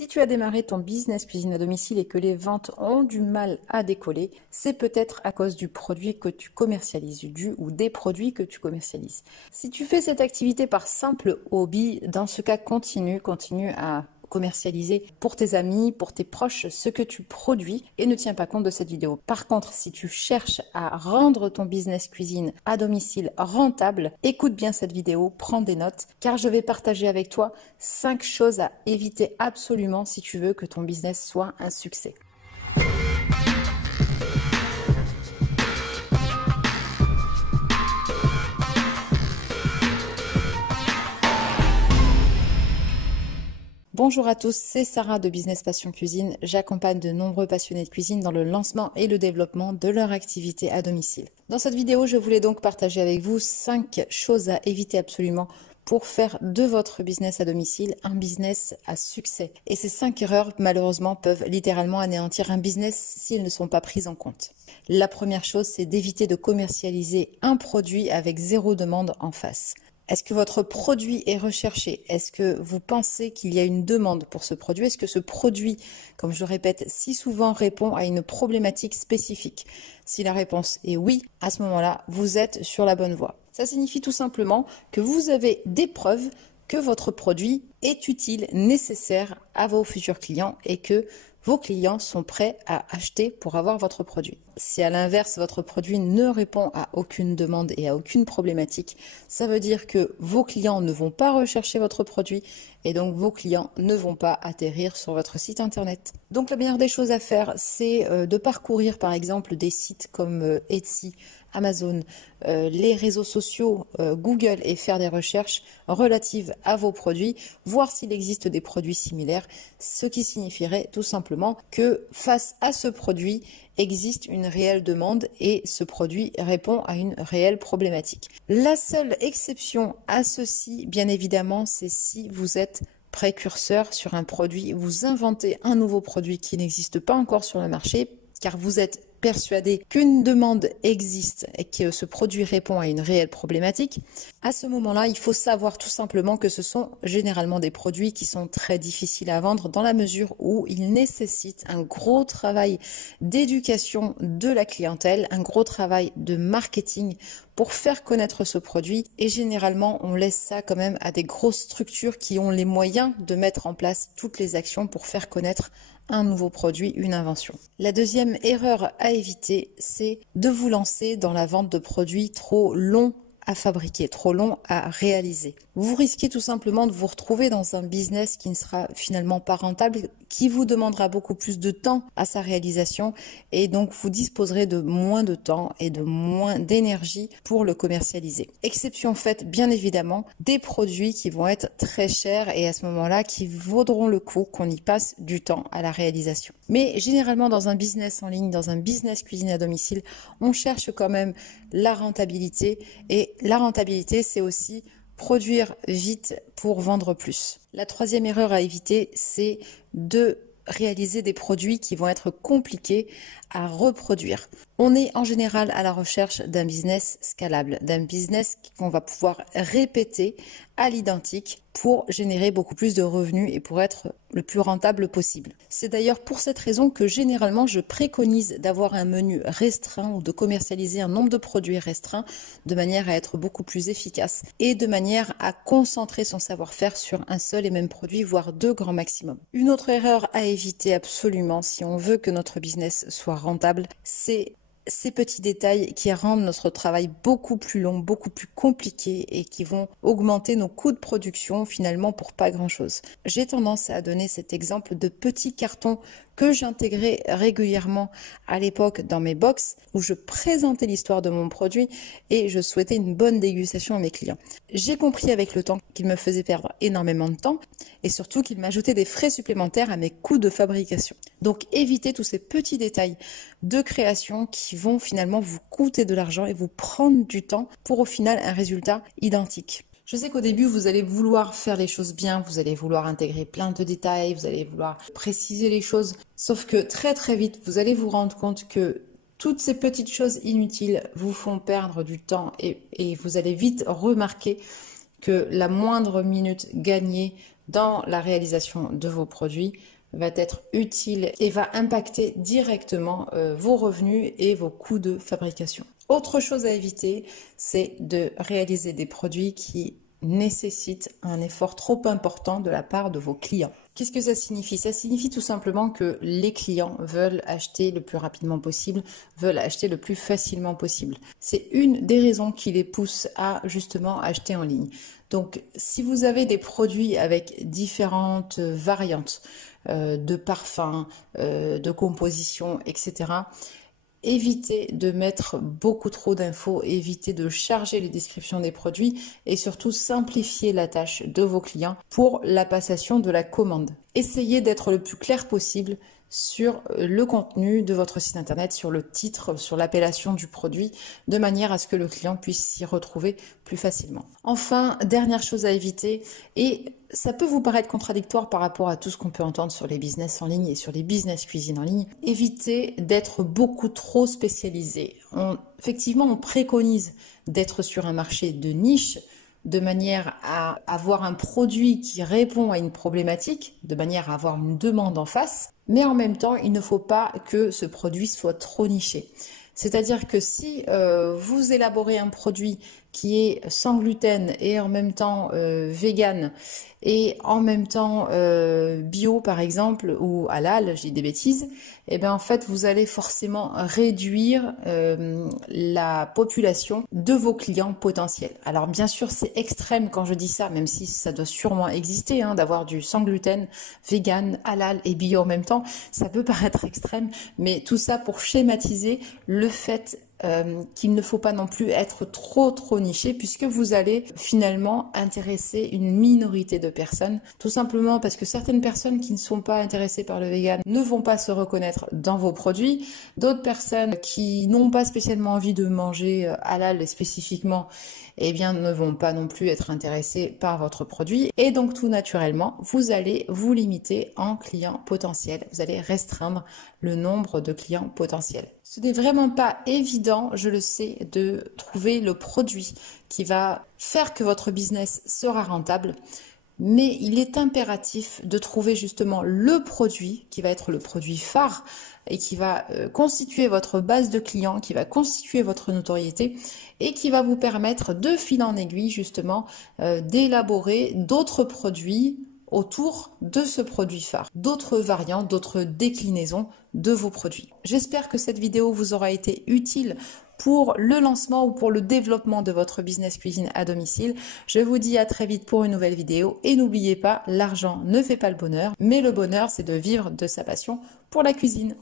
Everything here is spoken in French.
Si tu as démarré ton business cuisine à domicile et que les ventes ont du mal à décoller, c'est peut-être à cause du produit que tu commercialises, ou des produits que tu commercialises. Si tu fais cette activité par simple hobby, dans ce cas, continue à commercialiser pour tes amis, pour tes proches, ce que tu produis et ne tiens pas compte de cette vidéo. Par contre, si tu cherches à rendre ton business cuisine à domicile rentable, écoute bien cette vidéo, prends des notes, car je vais partager avec toi 5 choses à éviter absolument si tu veux que ton business soit un succès. Bonjour à tous, c'est Sarah de Business Passion Cuisine. J'accompagne de nombreux passionnés de cuisine dans le lancement et le développement de leur activité à domicile. Dans cette vidéo, je voulais donc partager avec vous 5 choses à éviter absolument pour faire de votre business à domicile un business à succès. Et ces 5 erreurs, malheureusement, peuvent littéralement anéantir un business s'ils ne sont pas prises en compte. La première chose, c'est d'éviter de commercialiser un produit avec zéro demande en face. Est-ce que votre produit est recherché? Est-ce que vous pensez qu'il y a une demande pour ce produit? Est-ce que ce produit, comme je le répète si souvent, répond à une problématique spécifique? Si la réponse est oui, à ce moment-là, vous êtes sur la bonne voie. Ça signifie tout simplement que vous avez des preuves que votre produit est utile, nécessaire à vos futurs clients et que vos clients sont prêts à acheter pour avoir votre produit. Si à l'inverse, votre produit ne répond à aucune demande et à aucune problématique, ça veut dire que vos clients ne vont pas rechercher votre produit et donc vos clients ne vont pas atterrir sur votre site internet. Donc la meilleure des choses à faire, c'est de parcourir par exemple des sites comme Etsy, Amazon, les réseaux sociaux, Google et faire des recherches relatives à vos produits, voir s'il existe des produits similaires, ce qui signifierait tout simplement que face à ce produit existe une réelle demande et ce produit répond à une réelle problématique. La seule exception à ceci, bien évidemment, c'est si vous êtes précurseur sur un produit, vous inventez un nouveau produit qui n'existe pas encore sur le marché, car vous êtes persuadé qu'une demande existe et que ce produit répond à une réelle problématique, à ce moment-là, il faut savoir tout simplement que ce sont généralement des produits qui sont très difficiles à vendre dans la mesure où ils nécessitent un gros travail d'éducation de la clientèle, un gros travail de marketing pour faire connaître ce produit et généralement on laisse ça quand même à des grosses structures qui ont les moyens de mettre en place toutes les actions pour faire connaître un nouveau produit, une invention. La deuxième erreur à éviter, c'est de vous lancer dans la vente de produits trop longs à fabriquer, trop long à réaliser. Vous risquez tout simplement de vous retrouver dans un business qui ne sera finalement pas rentable, qui vous demandera beaucoup plus de temps à sa réalisation et donc vous disposerez de moins de temps et de moins d'énergie pour le commercialiser. Exception faite bien évidemment des produits qui vont être très chers et à ce moment-là qui vaudront le coup qu'on y passe du temps à la réalisation. Mais généralement dans un business en ligne, dans un business cuisine à domicile, on cherche quand même la rentabilité et la rentabilité c'est aussi produire vite pour vendre plus. La troisième erreur à éviter, c'est de réaliser des produits qui vont être compliqués à reproduire. On est en général à la recherche d'un business scalable, d'un business qu'on va pouvoir répéter à l'identique pour générer beaucoup plus de revenus et pour être le plus rentable possible. C'est d'ailleurs pour cette raison que généralement je préconise d'avoir un menu restreint ou de commercialiser un nombre de produits restreint de manière à être beaucoup plus efficace et de manière à concentrer son savoir-faire sur un seul et même produit, voire 2 grands maximum. Une autre erreur à éviter absolument si on veut que notre business soit rentable, c'est ces petits détails qui rendent notre travail beaucoup plus long, beaucoup plus compliqué et qui vont augmenter nos coûts de production finalement pour pas grand-chose. J'ai tendance à donner cet exemple de petits cartons que j'intégrais régulièrement à l'époque dans mes box où je présentais l'histoire de mon produit et je souhaitais une bonne dégustation à mes clients. J'ai compris avec le temps qu'il me faisait perdre énormément de temps et surtout qu'il m'ajoutait des frais supplémentaires à mes coûts de fabrication. Donc évitez tous ces petits détails de création qui vont finalement vous coûter de l'argent et vous prendre du temps pour au final un résultat identique. Je sais qu'au début, vous allez vouloir faire les choses bien, vous allez vouloir intégrer plein de détails, vous allez vouloir préciser les choses, sauf que très très vite, vous allez vous rendre compte que toutes ces petites choses inutiles vous font perdre du temps et vous allez vite remarquer que la moindre minute gagnée dans la réalisation de vos produits va être utile et va impacter directement vos revenus et vos coûts de fabrication. Autre chose à éviter, c'est de réaliser des produits qui nécessitent un effort trop important de la part de vos clients. Qu'est-ce que ça signifie? Ça signifie tout simplement que les clients veulent acheter le plus rapidement possible, veulent acheter le plus facilement possible. C'est une des raisons qui les pousse à justement acheter en ligne. Donc, si vous avez des produits avec différentes variantes de parfums, de composition, etc., évitez de mettre beaucoup trop d'infos, évitez de charger les descriptions des produits et surtout simplifiez la tâche de vos clients pour la passation de la commande. Essayez d'être le plus clair possible sur le contenu de votre site internet, sur le titre, sur l'appellation du produit, de manière à ce que le client puisse s'y retrouver plus facilement. Enfin, dernière chose à éviter, et ça peut vous paraître contradictoire par rapport à tout ce qu'on peut entendre sur les business en ligne et sur les business cuisine en ligne, évitez d'être beaucoup trop spécialisé. Effectivement, on préconise d'être sur un marché de niche, de manière à avoir un produit qui répond à une problématique, de manière à avoir une demande en face, mais en même temps, il ne faut pas que ce produit soit trop niché. C'est-à-dire que si vous élaborez un produit qui est sans gluten et en même temps vegan et en même temps bio par exemple ou halal, je dis des bêtises, et bien en fait vous allez forcément réduire la population de vos clients potentiels. Alors bien sûr c'est extrême quand je dis ça, même si ça doit sûrement exister, d'avoir du sans gluten, vegan, halal et bio en même temps, ça peut paraître extrême, mais tout ça pour schématiser le fait qu'il ne faut pas non plus être trop niché puisque vous allez finalement intéresser une minorité de personnes, tout simplement parce que certaines personnes qui ne sont pas intéressées par le vegan ne vont pas se reconnaître dans vos produits, d'autres personnes qui n'ont pas spécialement envie de manger halal spécifiquement, eh bien ne vont pas non plus être intéressées par votre produit et donc tout naturellement vous allez vous limiter en clients potentiels, vous allez restreindre le nombre de clients potentiels. Ce n'est vraiment pas évident, je le sais, de trouver le produit qui va faire que votre business sera rentable, mais il est impératif de trouver justement le produit qui va être le produit phare et qui va constituer votre base de clients, qui va constituer votre notoriété et qui va vous permettre de fil en aiguille justement d'élaborer d'autres produits autour de ce produit phare, d'autres variantes, d'autres déclinaisons de vos produits. J'espère que cette vidéo vous aura été utile pour le lancement ou pour le développement de votre business cuisine à domicile. Je vous dis à très vite pour une nouvelle vidéo et n'oubliez pas, l'argent ne fait pas le bonheur, mais le bonheur c'est de vivre de sa passion pour la cuisine.